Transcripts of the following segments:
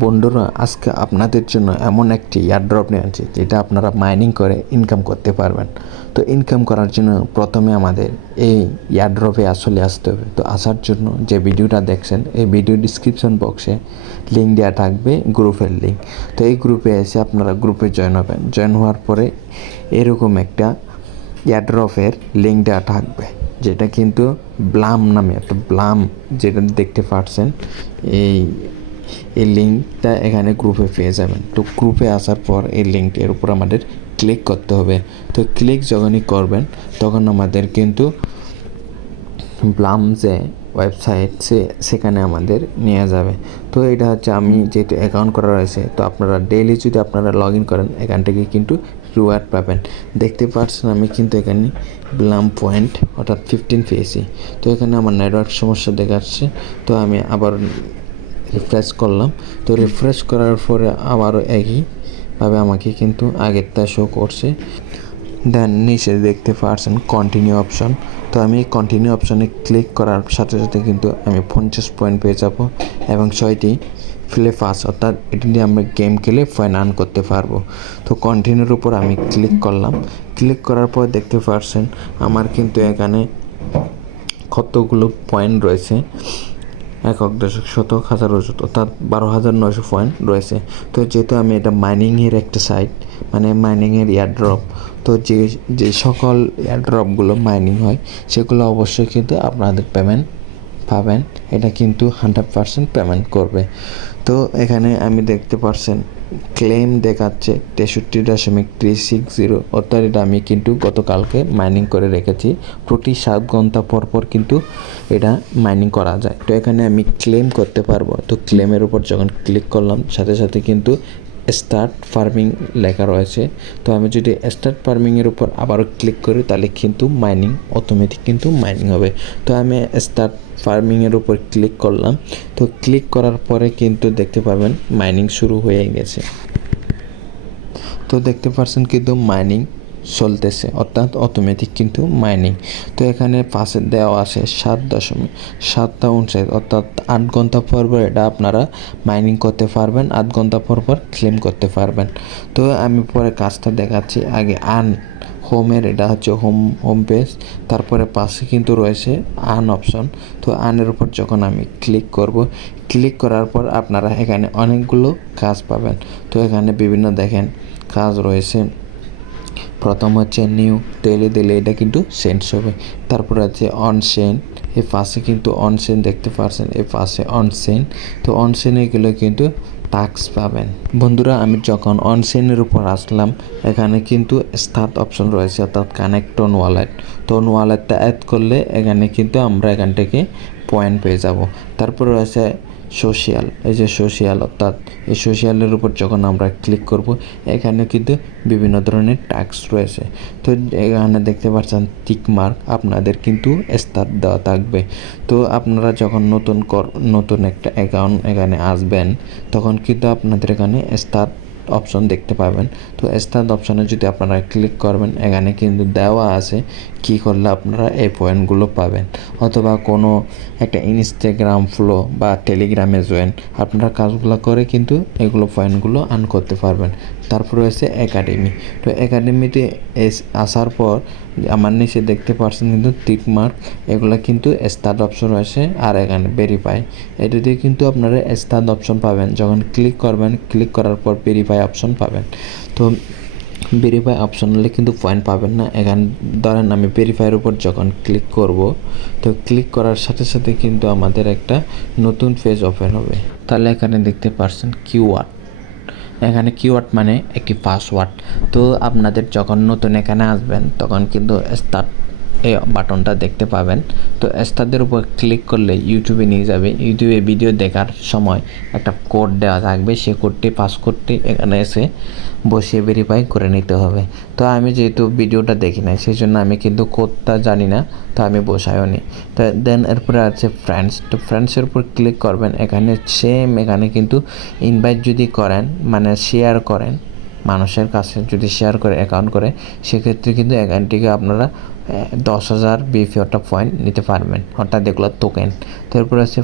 বন্ধুরা, আজকে আপনাদের জন্য এমন একটি এয়ারড্রপ নিয়ে আনছি যেটা আপনারা মাইনিং করে ইনকাম করতে পারবেন। তো ইনকাম করার জন্য প্রথমে আমাদের এই এয়ারড্রপে আসলে আসতে হবে। তো আসার জন্য যে ভিডিওটা দেখছেন এই ভিডিও ডিসক্রিপশন বক্সে লিঙ্ক দেওয়া থাকবে, গ্রুপের লিঙ্ক। তো এই গ্রুপে এসে আপনারা গ্রুপে জয়েন হবেন। জয়েন হওয়ার পরে এরকম একটা এয়ারড্রপের লিঙ্ক দেওয়া থাকবে, যেটা কিন্তু ব্লাম নামে একটা ব্লাম, যেটা দেখতে পাচ্ছেন এই লিঙ্কটা এখানে গ্রুপে পেয়ে যাবেন। তো গ্রুপে আসার পর এই লিঙ্কটির উপর আমাদের ক্লিক করতে হবে। তো ক্লিক যখনই করবেন তখন আমাদের কিন্তু ব্লাম যে ওয়েবসাইট সেখানে আমাদের নিয়ে যাবে। তো এটা হচ্ছে, আমি যেহেতু অ্যাকাউন্ট করা রয়েছে, তো আপনারা ডেইলি যদি আপনারা লগ ইন করেন এখান থেকে কিন্তু রিওয়ার্ড পাবেন। দেখতে পাচ্ছেন আমি কিন্তু এখানে ব্লাম পয়েন্ট অর্থাৎ 15 পেয়েছি। তো এখানে আমার নেটওয়ার্ক সমস্যা দেখাচ্ছে, তো আমি আবার রিফ্রেশ করলাম। তো রিফ্রেশ করার পরে আবারও একইভাবে আমাকে কিন্তু আগেরটা শো করছে। দেন নিচে দেখতে পাচ্ছেন কন্টিনিউ অপশন। তো আমি কন্টিনিউ অপশনে ক্লিক করার সাথে সাথে কিন্তু আমি 50 পয়েন্ট পেয়ে যাব এবং 6টি প্লে পাস, অর্থাৎ এটি দিয়ে আমরা গেম খেলে পয়েন্ট আর্ন করতে পারবো। তো কন্টিনিউর উপর আমি ক্লিক করলাম। ক্লিক করার পর দেখতে পাচ্ছেন আমার কিন্তু এখানে কতগুলো পয়েন্ট রয়েছে, একক দশক শতক হাজার অযুত, অর্থাৎ 12,900 পয়েন্ট রয়েছে। তো যেহেতু আমি এটা মাইনিংয়ের একটা সাইট, মানে মাইনিংয়ের এয়ারড্রপ, তো যে সকল এয়ারড্রপগুলো মাইনিং হয় সেগুলো অবশ্যই কিন্তু আপনাদের পেমেন্ট পাবেন। এটা কিন্তু 100% পেমেন্ট করবে। তো এখানে আমি দেখতে পাচ্ছেন ক্লেম দেখাচ্ছে 63.360, অর্থাৎ এটা আমি কিন্তু গতকালকে মাইনিং করে রেখেছি। প্রতি 7 ঘন্টা পর পর কিন্তু এটা মাইনিং করা যায়। তো এখানে আমি ক্লেম করতে পারবো। তো ক্লেমের উপর যখন ক্লিক করলাম সাথে সাথে কিন্তু স্টার্ট ফার্মিং লেখা রয়েছে। তো আমি যদি স্টার্ট ফার্মিংয়ের উপর আবারও ক্লিক করি তাহলে কিন্তু মাইনিং অটোমেটিক কিন্তু মাইনিং হবে। তো আমি স্টার্ট ফার্মিংয়ের উপর ক্লিক করলাম। তো ক্লিক করার পরে কিন্তু দেখতে পাবেন মাইনিং শুরু হয়ে গেছে। তো দেখতে পাচ্ছেন কিন্তু মাইনিং চলতেছে, অর্থাৎ অটোমেটিক কিন্তু মাইনিং। তো এখানে পাশে দেওয়া আছে 7.7 অর্থাৎ 8 ঘন্টা পর পর এটা আপনারা মাইনিং করতে পারবেন, 8 ঘন্টা পর পর ক্লেম করতে পারবেন। তো আমি পরে কাজটা দেখাচ্ছি। আগে হোমের, এটা হচ্ছে হোম পেজ, তারপরে পাশে কিন্তু রয়েছে অপশন। তো আনের উপর যখন আমি ক্লিক করব, ক্লিক করার পর আপনারা এখানে অনেকগুলো কাজ পাবেন। তো এখানে বিভিন্ন দেখেন কাজ রয়েছে। প্রথম হচ্ছে নিউ ডেলি দিলে এটা কিন্তু সেন্স হবে। তারপরে আছে অনসেন, এই পাশে কিন্তু অনসেন দেখতে পাচ্ছেন, এই পাশে অনসেন। তো অনসেনে গেলে কিন্তু টাস্ক পাবেন। বন্ধুরা, আমি যখন অনসেনের উপর আসলাম এখানে কিন্তু স্টার্ট অপশন রয়েছে, অর্থাৎ কানেক্ট অন ওয়ালেট। তো অন ওয়ালেটটা অ্যাড করলে এখানে কিন্তু আমরা এখান থেকে পয়েন্ট পেয়ে যাব। তারপর রয়েছে সোশ্যাল, এই যে সোশ্যাল, অর্থাৎ এই সোশ্যালের উপর যখন আমরা ক্লিক করব এখানে কিন্তু বিভিন্ন ধরনের টাস্ক রয়েছে। তো এখানে দেখতে পাচ্ছেন টিক মার্ক, আপনাদের কিন্তু স্টার দেওয়া থাকবে। তো আপনারা যখন নতুন একটা অ্যাকাউন্ট এখানে আসবেন তখন কিন্তু আপনাদের এখানে স্টার অপশন দেখতে পাবেন। তো স্টার অপশনে যদি আপনারা ক্লিক করবেন এখানে কিন্তু দেওয়া আছে কী করলে আপনারা এই পয়েন্টগুলো পাবেন, অথবা কোনো একটা ইনস্টাগ্রাম ফলো বা টেলিগ্রামে জয়েন, আপনারা কাজগুলো করে কিন্তু এগুলো পয়েন্টগুলো আর্ন করতে পারবেন। তারপর রয়েছে একাডেমি। তো একাডেমিতে আসার পর আমার নিচে দেখতে পাচ্ছেন কিন্তু টিক মার্ক, এগুলো কিন্তু স্টার্ট অপশন রয়েছে, আর এখানে ভেরিফাই, এটা দিয়ে কিন্তু আপনারা স্টার্ট অপশন পাবেন। যখন ক্লিক করবেন, ক্লিক করার পর ভেরিফাই অপশন পাবেন। তো ভেরিফাই অপশন হলে কিন্তু পয়েন্ট পাবেন না। এখানে ধরেন আমি ভেরিফাইয়ের উপর যখন ক্লিক করব, তো ক্লিক করার সাথে সাথে কিন্তু আমাদের একটা নতুন পেজ ওপেন হবে। তাহলে এখানে দেখতে পাচ্ছেন কিওয়ার্ড, এখানে কিওয়ার্ড মানে একটি পাসওয়ার্ড। তো আপনাদের যখন নতুন এখানে আসবেন তখন কিন্তু স্টার্ট এই বাটনটা দেখতে পাবেন। তো স্টার্টের উপর ক্লিক করলে ইউটিউবে নিয়ে যাবে। ইউটিউবে ভিডিও দেখার সময় একটা কোড দেওয়া থাকবে, সেই কোডটি পাস করতে এখানে এসে বসিয়ে ভেরিফাই করে নিতে হবে। তো আমি যেহেতু ভিডিওটা দেখি নাই সেই জন্য আমি কিন্তু কোডটা জানি না, তো আমি বসায়ও নি। তো দেন এরপরে আছে ফ্রেন্ডস। তো ফ্রেন্ডসের উপর ক্লিক করবেন, এখানে সেম, এখানে কিন্তু ইনভাইট যদি করেন মানে শেয়ার করেন, মানুষের কাছে যদি শেয়ার করে অ্যাকাউন্ট করে সেক্ষেত্রে কিন্তু অ্যাকাউন্টটিকে আপনারা 10,000 বিএফি অর্থাৎ পয়েন্ট নিতে পারবেন, অর্থাৎ এগুলো টোকেন। তো এরপর আছে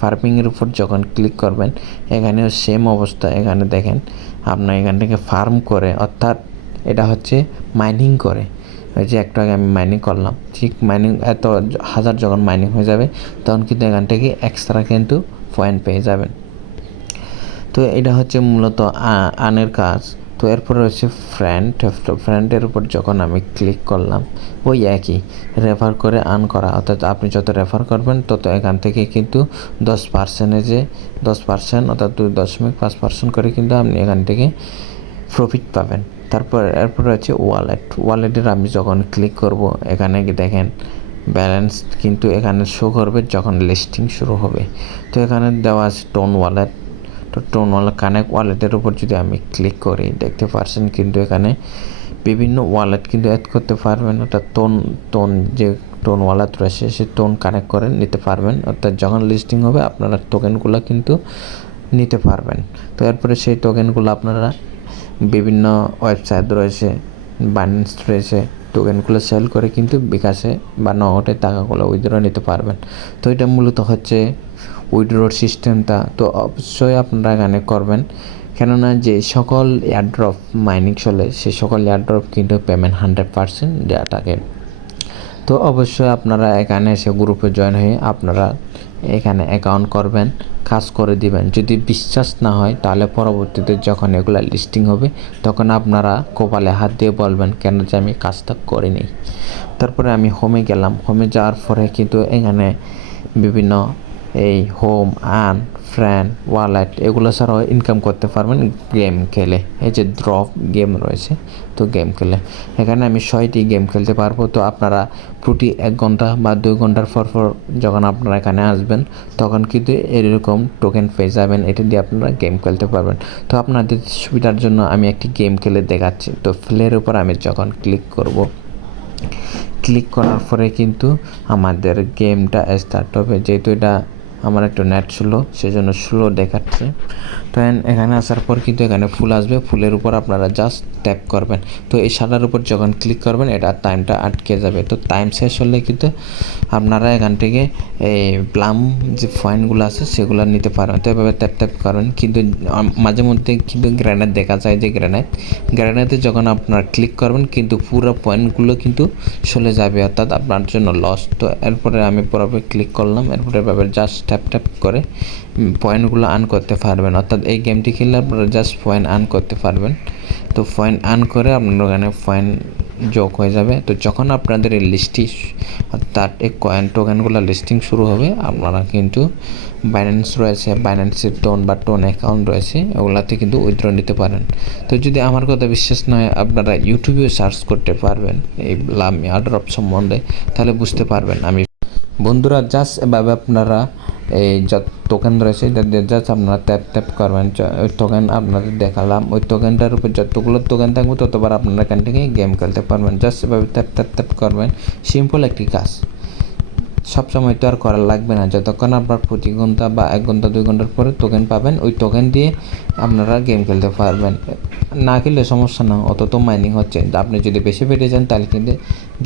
ফার্মিংয়ের উপর যখন ক্লিক করবেন এখানেও সেম অবস্থা। এখানে দেখেন আপনার এখান থেকে ফার্ম করে, অর্থাৎ এটা হচ্ছে মাইনিং করে। ওই যে একটু আগে আমি মাইনিং করলাম, ঠিক মাইনিং এত হাজার যখন মাইনিং হয়ে যাবে তখন কিন্তু এখান থেকে এক্সট্রা কিন্তু পয়েন্ট পেয়ে যাবেন। তো এটা হচ্ছে মূলত আর্নের কাজ। তো এরপরে হচ্ছে ফ্রেন্ডের উপর যখন আমি ক্লিক করলাম ওই একই রেফার করে আর্ন করা, অর্থাৎ আপনি যত রেফার করবেন তত এখান থেকে কিন্তু 10% অর্থাৎ 2.5% করে কিন্তু আপনি এখান থেকে প্রফিট পাবেন। এরপর হচ্ছে ওয়ালেটের আমি যখন ক্লিক করব এখানে দেখেন ব্যালেন্স কিন্তু এখানে শো করবে যখন লিস্টিং শুরু হবে। তো এখানে দেওয়া আছে টোন ওয়ালেট। তো টোন কানেক্ট ওয়ালেটের উপর যদি আমি ক্লিক করি দেখতে পাচ্ছেন কিন্তু এখানে বিভিন্ন ওয়ালেট কিন্তু অ্যাড করতে পারবেন, অর্থাৎ টোন যে টোন ওয়ালেট রয়েছে সে টোন কানেক্ট করে নিতে পারবেন, অর্থাৎ যখন লিস্টিং হবে আপনারা টোকেনগুলো কিন্তু নিতে পারবেন। তো এরপরে সেই টোকেনগুলো আপনারা বিভিন্ন ওয়েবসাইট রয়েছে, বাইন্যান্স রয়েছে, টোকেনগুলো সেল করে কিন্তু বিকাশে বা নগদে টাকাগুলো উইথড্র নিতে পারবেন। তো এটা মূলত হচ্ছে উইথড্রর সিস্টেমটা। তো অবশ্যই আপনারা এখানে করবেন, কেননা যে সকল এয়ারড্রপ মাইনিং চলে সে সকল এয়ারড্রপ কিন্তু পেমেন্ট 100% দেওয়া থাকে। তো অবশ্যই আপনারা এখানে এসে গ্রুপে জয়েন হয়ে আপনারা এখানে অ্যাকাউন্ট করবেন, কাজ করে দিবেন। যদি বিশ্বাস না হয় তাহলে পরবর্তীতে যখন এগুলা লিস্টিং হবে তখন আপনারা কপালে হাত দিয়ে বলবেন কেন যে আমি কাজটা করিনি। তারপরে আমি হোমে গেলাম। হোমে যাওয়ার পরে কিন্তু এখানে বিভিন্ন এই হোম, আর্ন, ফ্রেন্ড, ওয়ালেট এগুলো ছাড়াও ইনকাম করতে পারবেন গেম খেলে। এই যে ড্রপ গেম রয়েছে, তো গেম খেলে এখানে আমি 6টি গেম খেলতে পারবো। তো আপনারা প্রতি 1 ঘন্টা বা 2 ঘন্টার পর যখন আপনারা এখানে আসবেন তখন কিন্তু এরকম টোকেন পেয়ে যাবেন, এটা দিয়ে আপনারা গেম খেলতে পারবেন। তো আপনাদের সুবিধার জন্য আমি একটি গেম খেলে দেখাচ্ছি। তো প্লের উপর আমি যখন ক্লিক করব, ক্লিক করার পরে কিন্তু আমাদের গেমটা স্টার্ট হবে। যেহেতু এটা আমার একটু নেট স্লো সেজন্য স্লো দেখাচ্ছে। তো এখানে আসার পর কিন্তু এখানে ফুল আসবে, ফুলের উপর আপনারা জাস্ট ট্যাপ করবেন। তো এই শাটার উপর যখন ক্লিক করবেন এটা টাইমটা আটকে যাবে। তো টাইম শেষ হলে কিন্তু আপনারা এখান থেকে এই প্লাম যে পয়েন্টগুলো আছে সেগুলো নিতে পারবেন। তো এভাবে ট্যাপ করবেন। কিন্তু মাঝে মধ্যে কিন্তু গ্রেনেড দেখা যায়, যে গ্রেনেডে যখন আপনারা ক্লিক করবেন কিন্তু পুরো পয়েন্টগুলো কিন্তু চলে যাবে, অর্থাৎ আপনার জন্য লস। তো এরপরে আমি পুরোপুরি ক্লিক করলাম, এরপরে এভাবে জাস্ট ট্যাপ করে পয়েন্টগুলো আর্ন করতে পারবেন। অর্থাৎ এই গেমটি খেললে আপনারা জাস্ট পয়েন্ট আর্ন করতে পারবেন। তো পয়েন্ট আর্ন করে আপনার ওখানে পয়েন্ট যোগ হয়ে যাবে। তো যখন আপনাদের এই লিস্টটি অর্থাৎ এই টোকেনগুলো লিস্টিং শুরু হবে আপনারা কিন্তু বাইন্যান্স রয়েছে, বাইন্যান্সের টোন বা টোন অ্যাকাউন্ট রয়েছে ওগুলাতে কিন্তু উইথড্র নিতে পারেন। তো যদি আমার কথা বিশ্বাস না হয় আপনারা ইউটিউবেও সার্চ করতে পারবেন এই প্লাম এয়ারড্রপ সম্বন্ধে, তাহলে বুঝতে পারবেন। আমি বন্ধুরা জাস্ট এভাবে আপনারা এই যত টোকেন রয়েছে জাস্ট আপনারা ট্যাপ করবেন। ওই টোকেন আপনাদের দেখালাম, ওই টোকেনটার উপর যতগুলো টোকেন থাকবে ততবার আপনারা এখান থেকে গেম খেলতে পারবেন। জাস্ট এভাবে ট্যাপ করবেন, সিম্পল একটি কাজ। সবসময় তো আর করা লাগবে না, যতক্ষণ আপনার প্রতি ঘন্টা বা 1 ঘন্টা 2 ঘন্টার পরে টোকেন পাবেন ওই টোকেন দিয়ে আপনারা গেম খেলতে পারবেন। না খেললে সমস্যা না, অত তো মাইনিং হচ্ছে। আপনি যদি বেশি পেটে যান তাহলে কিন্তু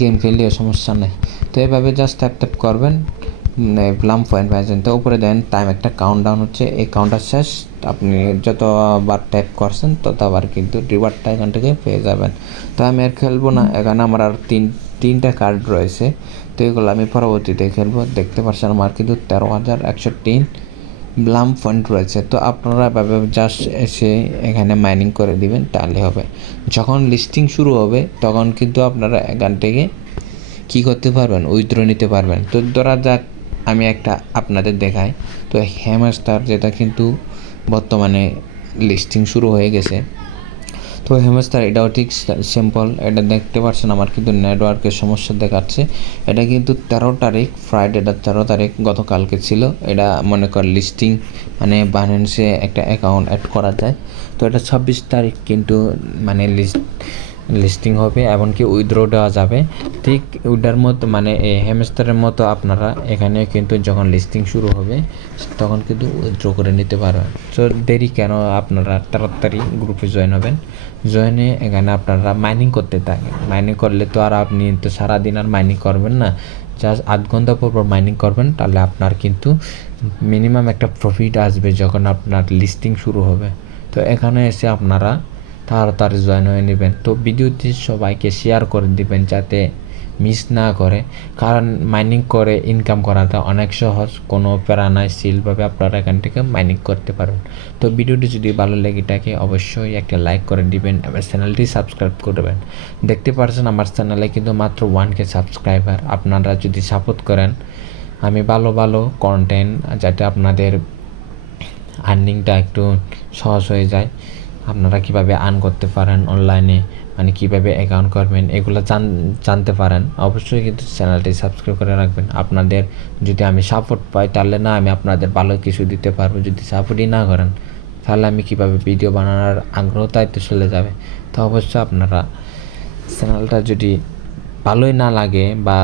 গেম খেললেও সমস্যা নেই। তো এভাবে জাস্ট ট্যাপ করবেন, প্লাম পয়েন্ট পাইছেন। তো উপরে দেন টাইম একটা কাউন্টডাউন হচ্ছে, এই কাউন্টার শেষ আপনি যতবার ট্যাপ করছেন ততবার কিন্তু রিওয়ার্ডটা এখান থেকে পেয়ে যাবেন। তো আমি আর খেলবো না, এখানে আমার আর তিনটা কার্ড রয়েছে। তো এগুলো আমি পরবর্তীতে খেলবো। দেখতে পাচ্ছেন আমার কিন্তু 13,103 প্লাম পয়েন্ট রয়েছে। তো আপনারা এভাবে জাস্ট এসে এখানে মাইনিং করে দিবেন তাহলে হবে। যখন লিস্টিং শুরু হবে তখন কিন্তু আপনারা এখান থেকে কী করতে পারবেন, উইথড্র নিতে পারবেন। তো ধরা যাক আমি একটা আপনাদের দেখাই। তো হ্যামস্টার যেটা কিন্তু বর্তমানে লিস্টিং শুরু হয়ে গেছে। তো হ্যামস্টার এটাও ঠিক সিম্পল। এটা দেখতে পাচ্ছেন আমার কিন্তু নেটওয়ার্কের সমস্যা দেখাচ্ছে। এটা কিন্তু 13 তারিখ ফ্রাইডেটা 13 তারিখ গতকালকে ছিল। এটা মনে কর লিস্টিং মানে বাইন্যান্সে একটা অ্যাকাউন্ট অ্যাড করা যায়। তো এটা 26 তারিখ কিন্তু মানে লিস্টিং হবে, এমনকি উইথড্র দেওয়া যাবে। ঠিক ওইটার মতো মানে হ্যামস্টারের মতো আপনারা এখানে কিন্তু যখন লিস্টিং শুরু হবে তখন কিন্তু উইথড্র করে নিতে পারবেন। সো দেরি কেন, আপনারা তাড়াতাড়ি গ্রুপে জয়েন হবেন। জয়েনে এখানে আপনারা মাইনিং করতে থাকেন। মাইনিং করলে তো আর আপনি তো সারাদিন আর মাইনিং করবেন না, জাস্ট 8 ঘন্টা পর মাইনিং করবেন, তাহলে আপনার কিন্তু মিনিমাম একটা প্রফিট আসবে যখন আপনার লিস্টিং শুরু হবে। তো এখানে এসে আপনারা তাড়াতাড়ি জয়েন হয়ে নেবেন। তো ভিডিওটি সবাইকে শেয়ার করে দিবেন যাতে মিস না করে, কারণ মাইনিং করে ইনকাম করাটা অনেক সহজ, কোনো প্যারা নাই, সিলভাবে আপনারা এখান থেকে মাইনিং করতে পারবেন। তো ভিডিওটি যদি ভালো লেগে থাকে অবশ্যই একটা লাইক করে দিবেন এবং চ্যানেলটি সাবস্ক্রাইব করবেন। দেখতে পাচ্ছেন আমার চ্যানেলে কিন্তু মাত্র 1K সাবস্ক্রাইবার। আপনারা যদি সাপোর্ট করেন আমি ভালো ভালো কন্টেন্ট যাতে আপনাদের আর্নিংটা একটু সহজ হয়ে যায়, আপনারা কীভাবে আর্ন করতে পারেন অনলাইনে, মানে কীভাবে অ্যাকাউন্ট করবেন এগুলো জানতে পারেন, অবশ্যই কিন্তু চ্যানেলটি সাবস্ক্রাইব করে রাখবেন। আপনাদের যদি আমি সাপোর্ট পাই তাহলে না আমি আপনাদের ভালো কিছু দিতে পারবো, যদি সাপোর্টই না করেন তাহলে আমি কীভাবে ভিডিও বানানোর আগ্রহটাই তো চলে যাবে। তো অবশ্যই আপনারা চ্যানেলটা যদি ভালোই না লাগে বা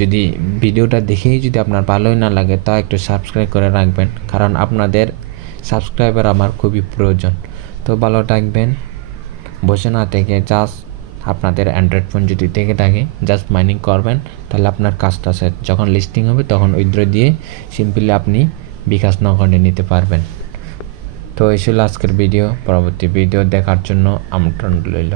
যদি ভিডিওটা দেখেই যদি আপনার ভালোই না লাগে তা একটু সাবস্ক্রাইব করে রাখবেন, কারণ আপনাদের সাবস্ক্রাইবার আমার খুবই প্রয়োজন। তো ভালো থাকবেন, বসে না থেকে জাস্ট আপনাদের অ্যান্ড্রয়েড ফোন যদি থেকে থাকে জাস্ট মাইনিং করবেন, তাহলে আপনার কাজটা সেট। যখন লিস্টিং হবে তখন উইথড্র দিয়ে সিম্পলি আপনি বিকাশ নগদে নিতে পারবেন। তো এই ছিল আজকের ভিডিও। পরবর্তী ভিডিও দেখার জন্য আমন্ত্রণ রইল।